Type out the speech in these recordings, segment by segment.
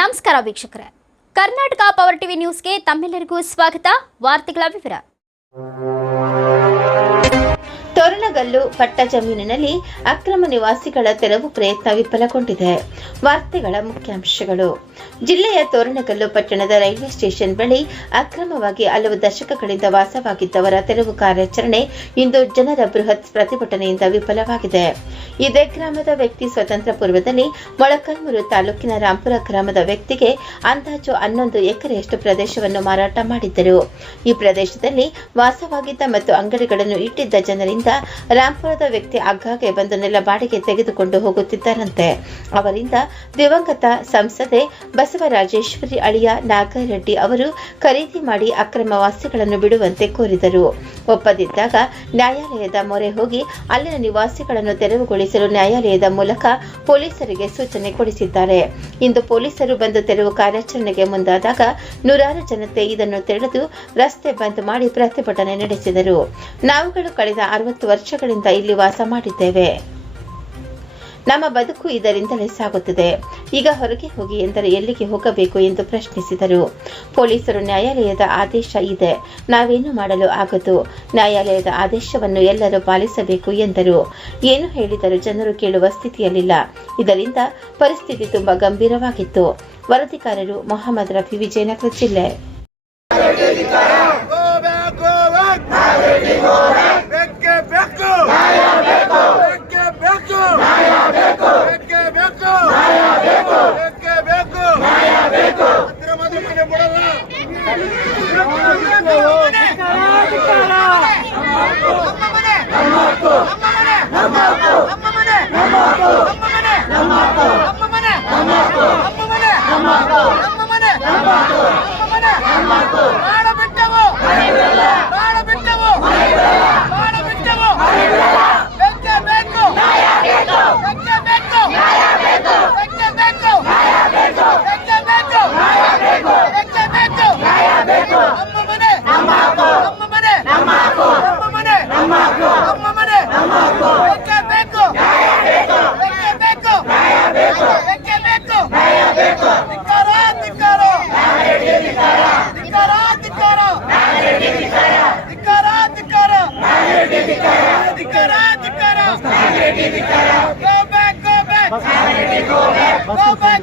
ನಮಸ್ಕಾರ ವೀಕ್ಷಕರೇ, Karnataka power TV ನ್ಯೂಸ್ಗೆ ತಮ್ಮೆಲ್ಲರಿಗೂ ಸ್ವಾಗತ. ವಾರ್ತೆಗಳ ವಿವರ. ತೋರಣಗಲ್ಲು ಪಟ್ಟ ಜಮೀನಿನಲ್ಲಿ ಅಕ್ರಮ ನಿವಾಸಿಗಳ ತೆರವು ಪ್ರಯತ್ನ ವಿಫಲಗೊಂಡಿದೆ. ವಾರ್ತೆಗಳ ಮುಖ್ಯಾಂಶಗಳು. ಜಿಲ್ಲೆಯ ತೋರಣಗಲ್ಲು ಪಟ್ಟಣದ ರೈಲ್ವೆ ಸ್ಟೇಷನ್ ಬಳಿ ಅಕ್ರಮವಾಗಿ ಹಲವು ದಶಕಗಳಿಂದ ವಾಸವಾಗಿದ್ದವರ ತೆರವು ಕಾರ್ಯಾಚರಣೆ ಇಂದು ಜನರ ಬೃಹತ್ ಪ್ರತಿಭಟನೆಯಿಂದ ವಿಫಲವಾಗಿದೆ. ಇದೇ ಗ್ರಾಮದ ವ್ಯಕ್ತಿ ಸ್ವತಂತ್ರ ಪೂರ್ವದಲ್ಲಿ ಮೊಳಕಾಲ್ಮೂರು ತಾಲೂಕಿನ ರಾಂಪುರ ಗ್ರಾಮದ ವ್ಯಕ್ತಿಗೆ ಅಂದಾಜು 11 ಎಕರೆಯಷ್ಟು ಪ್ರದೇಶವನ್ನು ಮಾರಾಟ ಮಾಡಿದ್ದರು. ಈ ಪ್ರದೇಶದಲ್ಲಿ ವಾಸವಾಗಿದ್ದ ಮತ್ತು ಅಂಗಡಿಗಳನ್ನು ಇಟ್ಟಿದ್ದ ಜನರಿಂದ ರಾಂಪುರದ ವ್ಯಕ್ತಿ ಆಗಾಗ್ಗೆ ಬಂದು ನೆಲ ಬಾಡಿಗೆ ತೆಗೆದುಕೊಂಡು ಹೋಗುತ್ತಿದ್ದರಂತೆ. ಅವರಿಂದ ದಿವಂಗತ ಸಂಸದೆ ಬಸವರಾಜೇಶ್ವರಿ ಅಳಿಯ ನಾಗರೆಡ್ಡಿ ಅವರು ಖರೀದಿ ಮಾಡಿ ಅಕ್ರಮ ವಾಸಿಗಳನ್ನು ಬಿಡುವಂತೆ ಕೋರಿದರು. ಒಪ್ಪದಿದ್ದಾಗ ನ್ಯಾಯಾಲಯದ ಮೊರೆ ಹೋಗಿ ಅಲ್ಲಿನ ನಿವಾಸಿಗಳನ್ನು ತೆರವುಗೊಳಿಸಲು ನ್ಯಾಯಾಲಯದ ಮೂಲಕ ಪೊಲೀಸರಿಗೆ ಸೂಚನೆ ಕೊಡಿಸಿದ್ದಾರೆ. ಇಂದು ಪೊಲೀಸರು ಬಂದು ತೆರವು ಕಾರ್ಯಾಚರಣೆಗೆ ಮುಂದಾದಾಗ ನೂರಾರು ಜನತೆ ಇದನ್ನು ತಿಳಿದು ರಸ್ತೆ ಬಂದ್ ಮಾಡಿ ಪ್ರತಿಭಟನೆ ನಡೆಸಿದರು. ನಾವುಗಳು ಕಳೆದ 60 ವರ್ಷಗಳಿಂದ ಇಲ್ಲಿ ವಾಸ ಮಾಡಿದ್ದೇವೆ. ನಮ್ಮ ಬದುಕು ಇದರಿಂದಲೇ ಸಾಗುತ್ತದೆ. ಈಗ ಹೊರಗೆ ಹೋಗಿ ಎಂದರೆ ಎಲ್ಲಿಗೆ ಹೋಗಬೇಕು ಎಂದು ಪ್ರಶ್ನಿಸಿದರು. ಪೊಲೀಸರು ನ್ಯಾಯಾಲಯದ ಆದೇಶ ಇದೆ, ನಾವೇನು ಮಾಡಲು ಆಗದು. ನ್ಯಾಯಾಲಯದ ಆದೇಶವನ್ನು ಎಲ್ಲರೂ ಪಾಲಿಸಬೇಕು ಎಂದರು. ಏನು ಹೇಳಿದರೂ ಜನರು ಕೇಳುವ ಸ್ಥಿತಿಯಲ್ಲಿಲ್ಲ. ಇದರಿಂದ ಪರಿಸ್ಥಿತಿ ತುಂಬಾ ಗಂಭೀರವಾಗಿತ್ತು. ವರದಿಗಾರರು ಮೊಹಮ್ಮದ್ ರಫಿ, ವಿಜಯನಗರ ಜಿಲ್ಲೆ. Go back!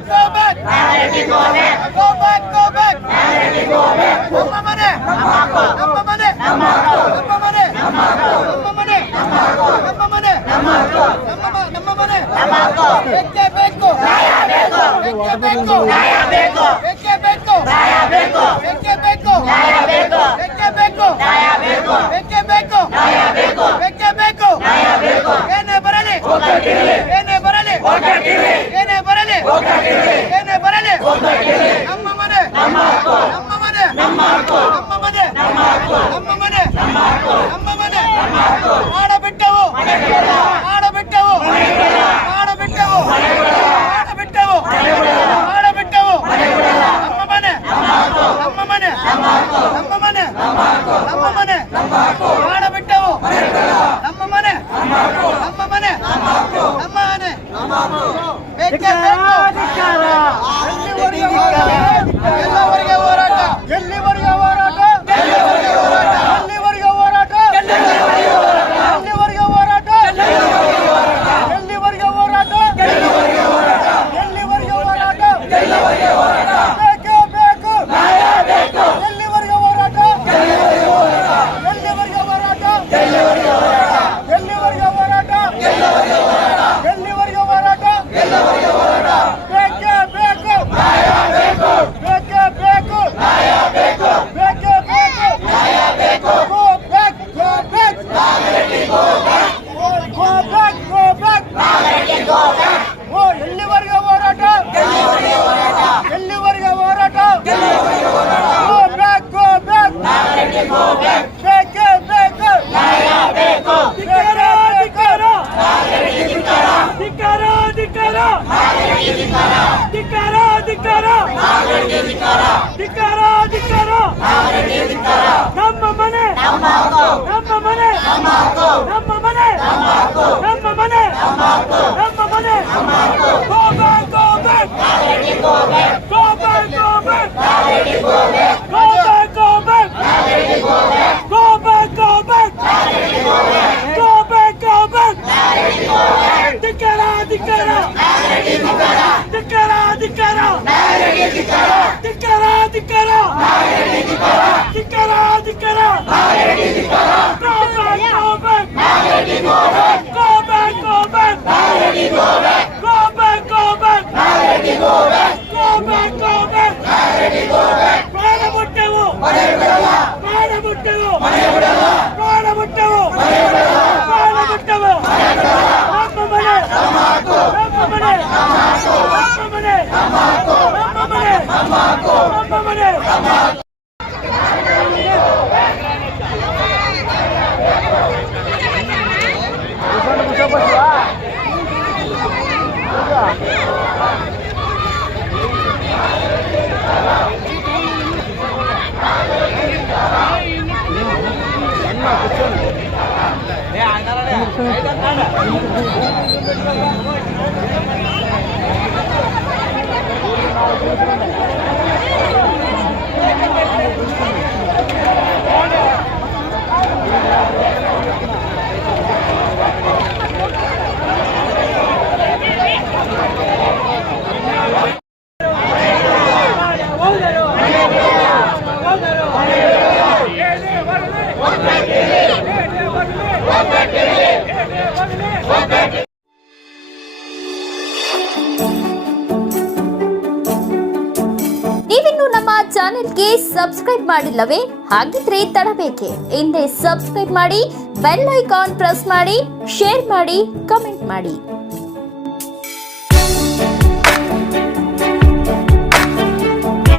ನೀವಿನ್ನು ನಮ್ಮ ಚಾನೆಲ್ಗೆ ಸಬ್ಸ್ಕ್ರೈಬ್ ಮಾಡಿಲ್ಲವೇ? ಹಾಗಿದ್ರೆ ತಡಬೇಕೆ? ಹಿಂದೆ ಸಬ್ಸ್ಕ್ರೈಬ್ ಮಾಡಿ, ಬೆಲ್ ಐಕಾನ್ ಪ್ರೆಸ್ ಮಾಡಿ, ಶೇರ್ ಮಾಡಿ, ಕಮೆಂಟ್ ಮಾಡಿ.